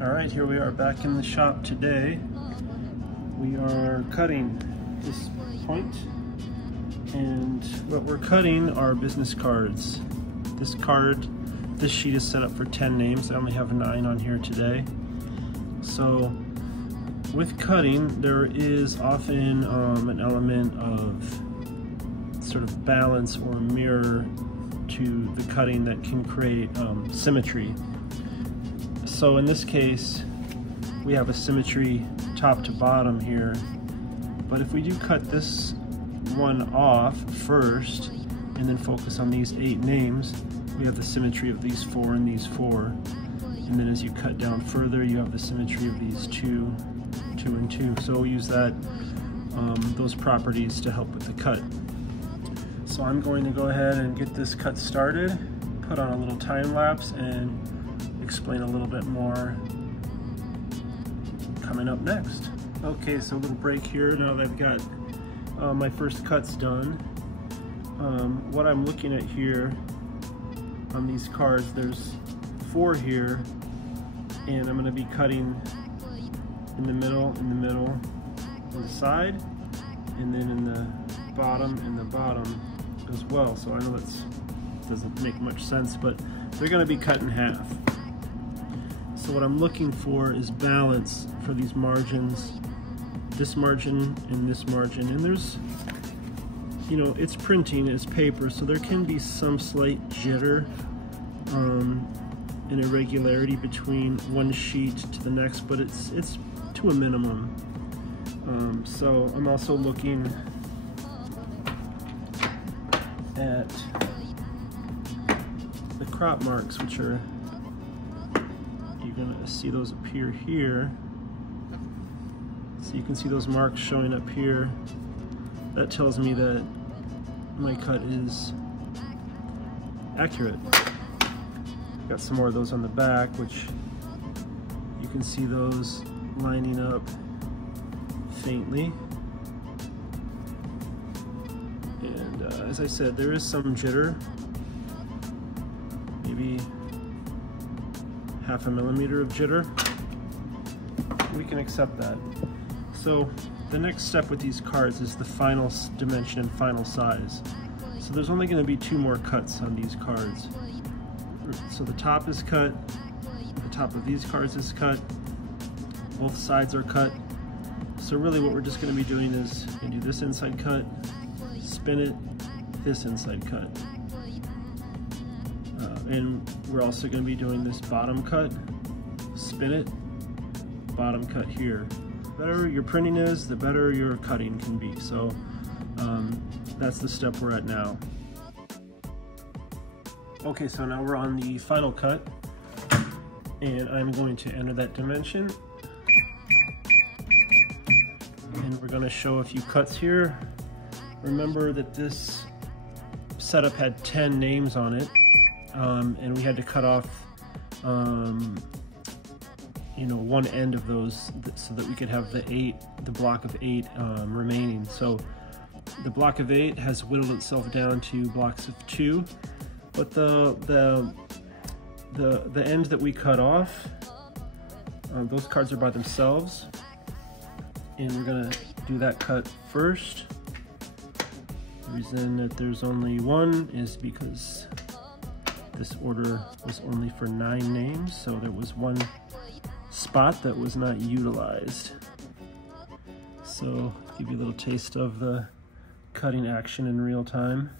All right, here we are back in the shop today. We are cutting this point, and what we're cutting are business cards. This sheet is set up for 10 names. I only have 9 on here today. So with cutting, there is often an element of sort of balance or mirror to the cutting that can create symmetry. So in this case, we have a symmetry top to bottom here, but if we do cut this one off first and then focus on these 8 names, we have the symmetry of these 4 and these 4. And then as you cut down further, you have the symmetry of these 2, 2, and 2. So we'll use that, those properties to help with the cut. So I'm going to go ahead and get this cut started, put on a little time lapse, and explain a little bit more coming up next. Okay, so a little break here now that I've got my first cuts done. What I'm looking at here on these cards, there's 4 here, and I'm going to be cutting in the middle, on the side, and then in the bottom as well. So I know that doesn't make much sense, but they're going to be cut in half. So what I'm looking for is balance for these margins, this margin and this margin. And there's, you know, it's printing, it's paper, so there can be some slight jitter and irregularity between one sheet to the next, but it's to a minimum. So I'm also looking at the crop marks, which are, you're gonna see those appear here. So you can see those marks showing up here. That tells me that my cut is accurate. Got some more of those on the back, which you can see those lining up faintly. And as I said, there is some jitter, maybe ½ millimeter of jitter. We can accept that. So the next step with these cards is the final dimension and final size. So there's only going to be 2 more cuts on these cards. So the top is cut, the top of these cards is cut, both sides are cut. So really what we're just going to be doing is do this inside cut, spin it, this inside cut. And we're also going to be doing this bottom cut, spin it, bottom cut here. The better your printing is, the better your cutting can be. So that's the step we're at now. Okay, so now we're on the final cut, and I'm going to enter that dimension. And we're going to show a few cuts here. Remember that this setup had 10 names on it. And we had to cut off, you know, one end of those so that we could have the block of 8 remaining. So the block of 8 has whittled itself down to blocks of 2, but the end that we cut off, those cards are by themselves, and we're gonna do that cut first. The reason that there's only 1 is because this order was only for 9 names, so there was 1 spot that was not utilized. So give you a little taste of the cutting action in real time.